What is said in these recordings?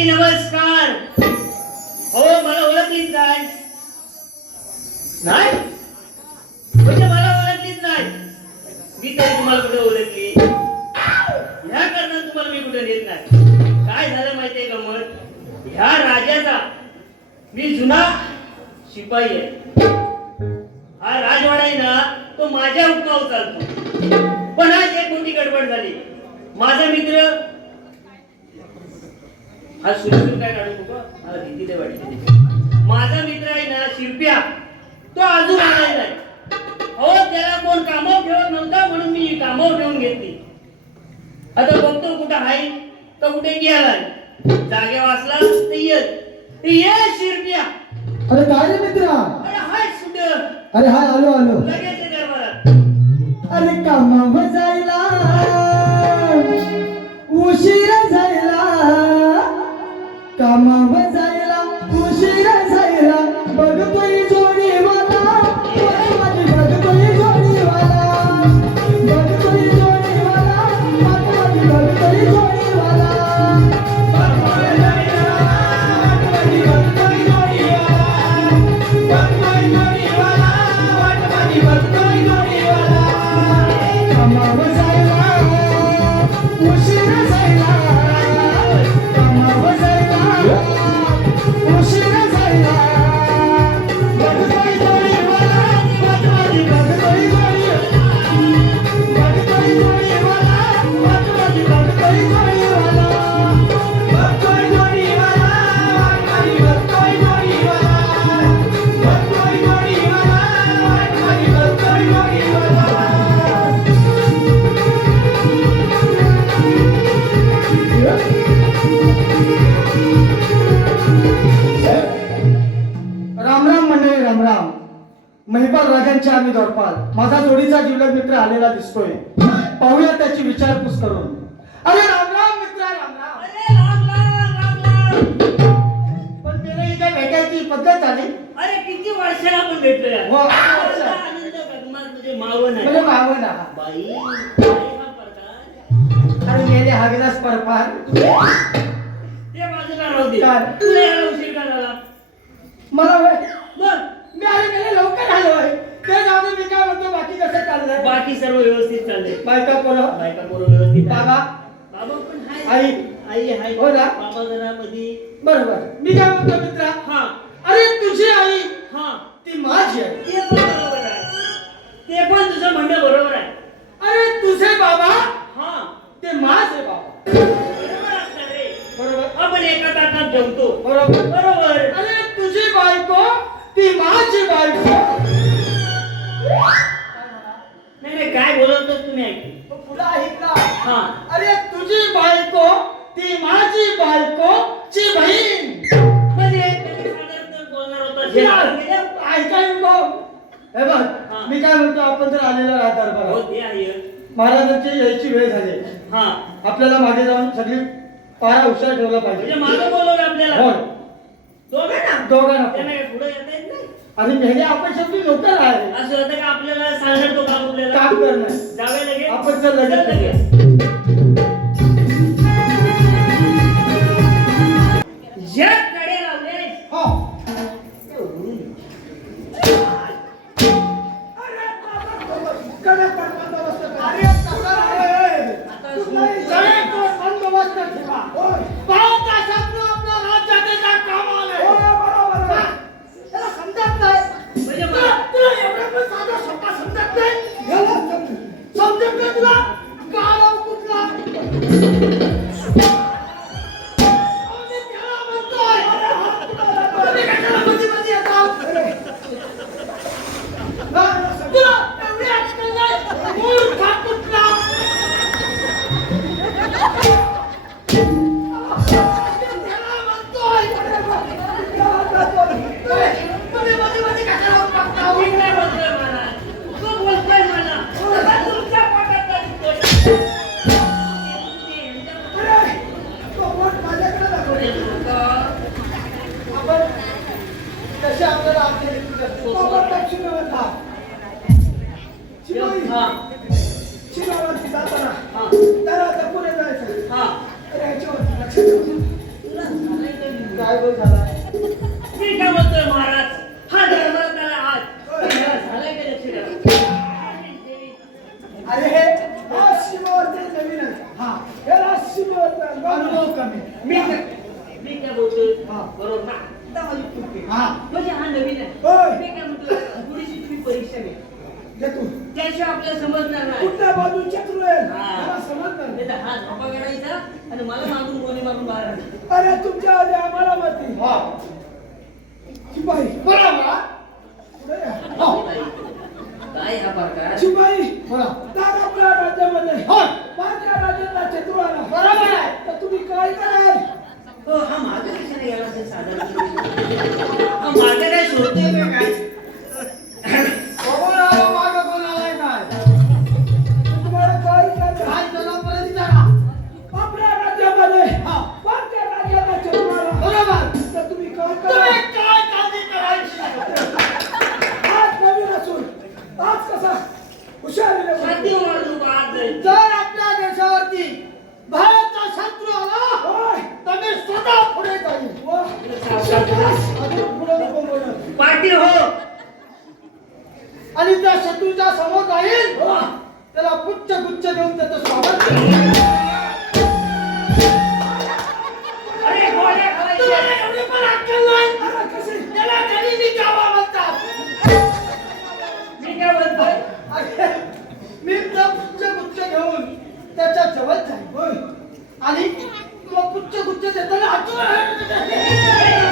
रात्री नमस्कार. हो मला ओळखलीच काय नाही? म्हणजे मला ओळखलीच नाही. मी तरी तुम्हाला कुठे ओळखली? ह्या कारणात तुम्हाला मी कुठे नेत नाही. काय झालं माहितीये का मग? ह्या राजाचा मी जुना शिपाई आहे. हा राजवाडा आहे ना तो माझ्या हुकमावर चालतो. पण आज एक मोठी गडबड झाली. माझा मित्र हा सुरसुर काय काढू नको मला भीती लय वाटते माझा मित्र आहे ना शिरप्या. तो अजून आलाय नाही. हो त्याला कोण कामावर ठेवत नव्हता म्हणून मी कामावर ठेवून घेतली. आता बघतो कुठं आहे तर कुठे गेलाय. जागे वाचला तर ये ते ये शिरप्या. अरे काय रे मित्रा? अरे हाय सुट अरे हाय आलो आलो. लगेच ये दरबारात. अरे कामावर जायला. उशीर जायला आम्ही दौडपाल माझा जोडीचा जिवलग मित्र आलेला दिसतोय. पाहूया त्याची विचारपूस करून. अरे राम राम मित्र राम राम. अरे राम राम राम राम. पण भेटायची पद्धत आली अरे किती वर्षाला आपण भेटलोय? आज. हो. एवढा आनंद गगमात तुझे मावन आहे. बाई हा अरे गेले हवेलाच परपार ते बाजूला राहू दे. काय? तुला यायला उशीर का झाला मला होय. मी अरे लवकर आलो आहे. ते जाऊ दे, मी काय म्हणतो बाकी कसं चाललंय? बाकी सर्व व्यवस्थित चाललंय. बायका पोरं? बायका बरोबर व्यवस्थित. बाबा? बाबा पण हाय आई. आई हाय हो ना? बाबा जरा मधी बरोबर. मी काय म्हणतो मित्रा? हा. अरे तुझी आई? हा. ती माझी आहे ते पण बरोबर आहे. ते पण तुझं म्हणणं बरोबर आहे. अरे तुझे बाबा? हा. ते माझे बाबा. बरोबर असतं रे. बरोबर. आपण एका ताटात जेवतो बरोबर. बरोबर. अरे तुझी बायको ती माझी बायको. नाही नाही काय बोलत होत तुम्ही ऐकू. पुढे ऐकला. हा. अरे तुझी बायको ती माझी बायको ची बहीण. म्हणजे तुम्ही बोलणार होता जे हे बघ हा. मी काय म्हणतो आपण जर आलेला राहत हो दरबारात ते आहे. महाराजांची यायची वेळ झाली. हा. आपल्याला मागे जाऊन सगळी पारा हुशार ठेवला म्हणजे पाहिजे मागं बोलवलं आपल्याला. होय. दोघांना दोघांना त्यांना काय पुढे येता येत नाही? आणि मेहने आपण शेवटी नोकर आहे. असं होतं का आपल्याला सांगणार तो काम आपल्याला? काम करणं जावे लगेच. आपण लगेच चल लगेच. तर आता पुढे जायचं हा. तर काय बोल झाला? शिवबाई बोला बोला पुढे या. हो. काय हा प्रकार शिवबाई बोला दादा आपल्या राज्यामध्ये हो. माझ्या राज्याला शत्रू आला बरोबर आहे. तर तुम्ही काय कराल हो हा माझा विषय याला साधारण नका हो. आणि त्या शत्रूच्या समोर जाईल. त्याला गुच्छ गुच्छ देऊन त्याचं स्वागत अरे त्याला कधी मी गावा म्हणतात. मी काय म्हणतोय? त्या पुच्छ गुच्छ घेऊन त्याच्याजवळ जाईल. आणि मग गुच्छ गुच्छ देताना हातून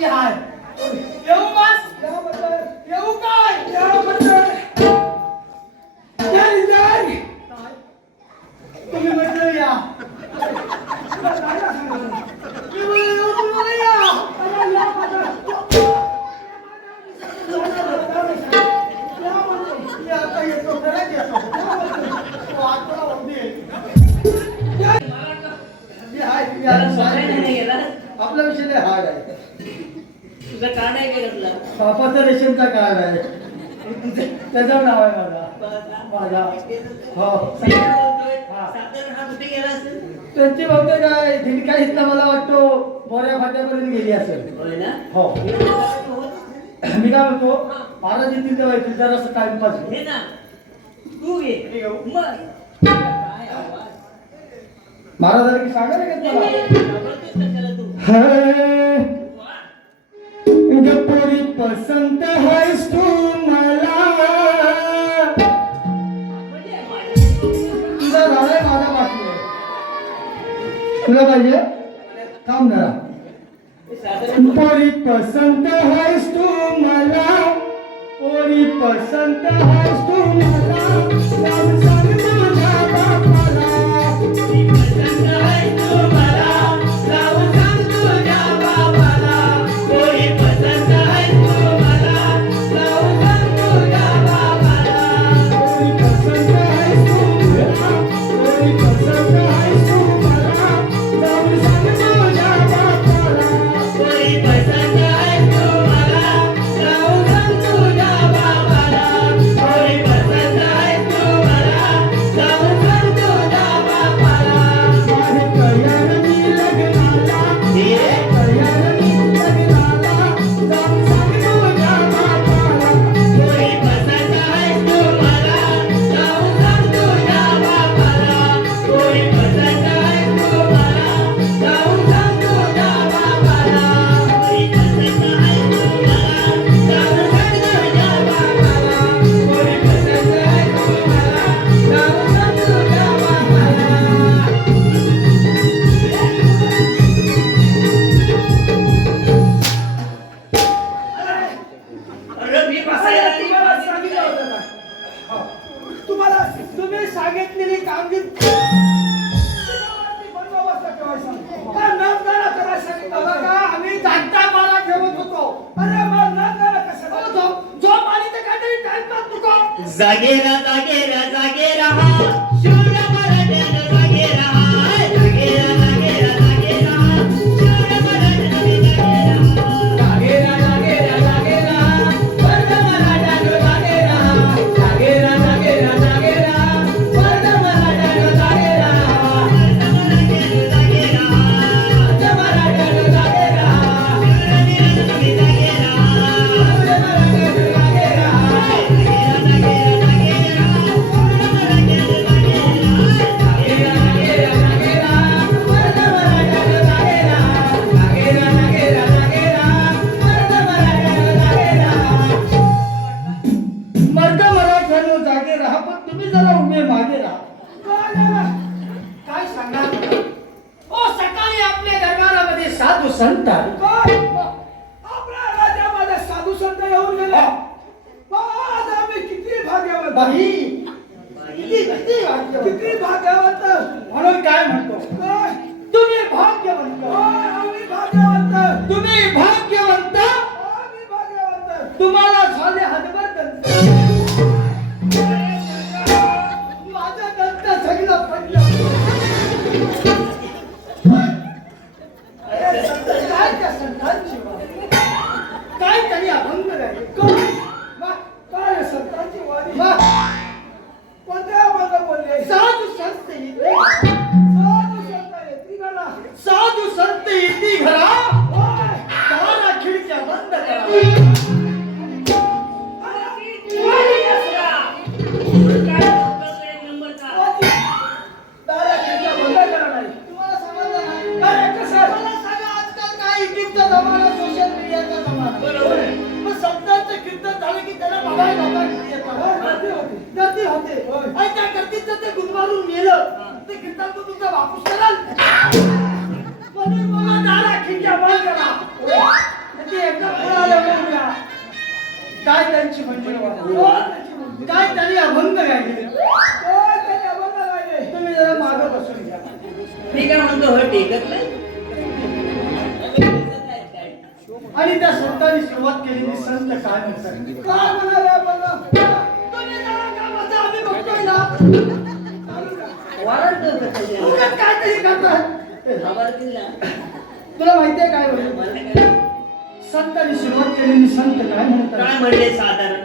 behind. त्याचं नाव आहे माझा. माझा. हो. त्यांची भक्त काय झिणका इथला मला वाटतो बोऱ्या फाट्यापर्यंत गेली असेल. हो. मी काय म्हणतो मला जिथे तेव्हा येतील जरा असं टाइमपास तू ये महाराजांनी सांगा ना का पसंत हाय तुला पाहिजे? थांब ना पोरी पसंत आहेस तू मला. पोरी पसंत आहेस तू मला. साधू संत माझ्या साधू संत येऊन गेला. हो. मी किती भाग्यवंत? बाई किती किती किती भाग्यवंत? म्हणून काय म्हणतो? हो, तुम्ही भाग्यवंत. आम्ही भाग्यवंत. तुम्ही भाग्यवंत. भाग्यवंत. तुम्हाला तुला माहितीये काय म्हणतो संतांनी सुरुवात केलेली संत काय म्हणतात? काय म्हणले साधारण?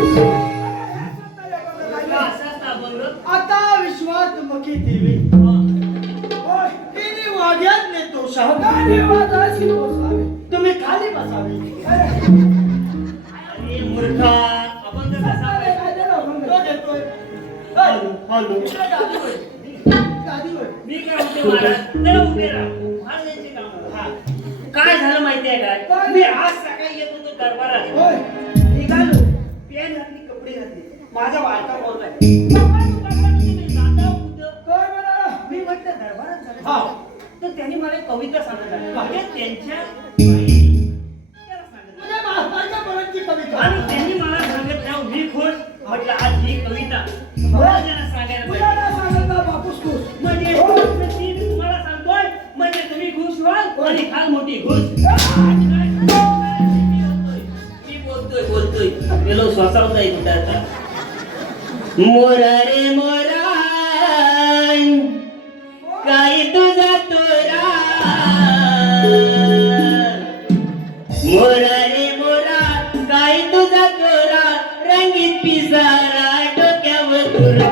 खाली बसावे. अरे मूर्खा आपण तर हा. काय झालं माहिती आहे काय? मी आज सकाळी येत होतो दरबारात. निघालो. पॅन घातली कपडे घातले. माझा वाटा होत मी दरबारात झालं. तर त्यांनी मला एक कविता सांगितली म्हणजे त्यांच्या. म्हणजे कविता. आणि त्यांनी मला सांगितलं मी खुश. म्हटलं आज ही कविता. सांगायला पाहिजे. म्हणजे हो. मी तुम्हाला सांगतोय म्हणजे तुम्ही खुश व्हाल आणि खाल मोठी खुश. मी बोलतोय बोलतोय. गेलो स्वसावता येत होता आता. मोरा रे मोरा काय तुझा तुझा तोरा रंगीत पिसारा डोक्यावर तुरा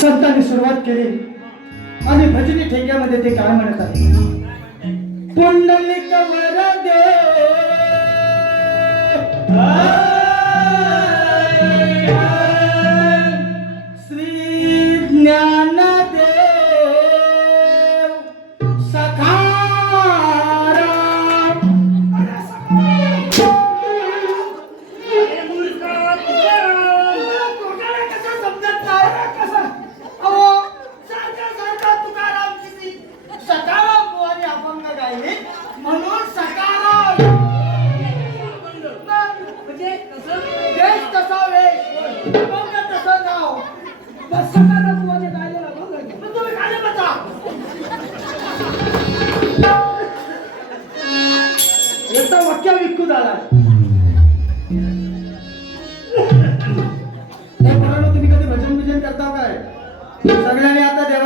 संतांनी सुरुवात केली. आणि भजनी ठेक्यामध्ये ते काय म्हणत आहे. पुंडलिक वरदे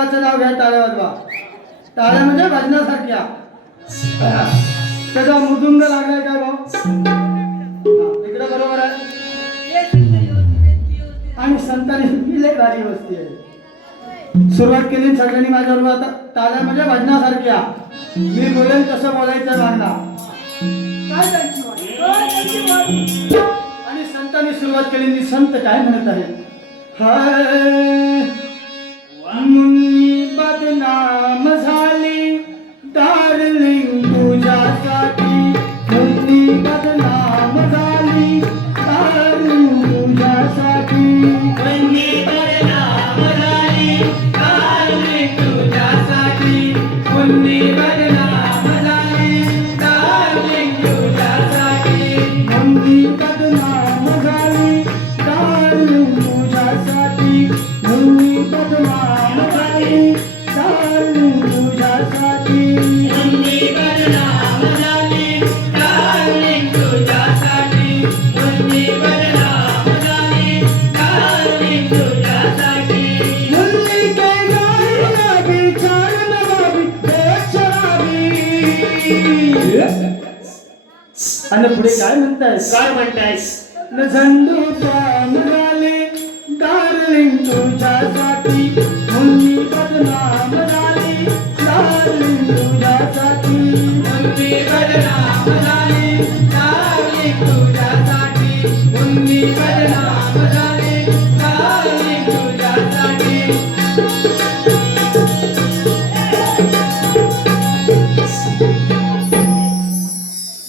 देवाचं नाव घ्या टाळ्या वाजवा. टाळ्या म्हणजे भजनासारख्या त्याचा मृदुंग लागलाय काय भाऊ? इकडे बरोबर आहे. आणि संतांनी लय भारी वस्ती आहे. सुरुवात केली सगळ्यांनी माझ्याबरोबर. आता टाळ्या म्हणजे भजनासारख्या मी बोलेल कसं बोलायचं भांडा. आणि संतांनी सुरुवात केली. संत काय म्हणत आहे? हाय नाम आणि पुढे काय म्हणताय काय म्हणताय न झंडू झाले डार्लिंग तुझ्यासाठी मुन्नी बदनाम झाली डार्लिंग तुझ्यासाठी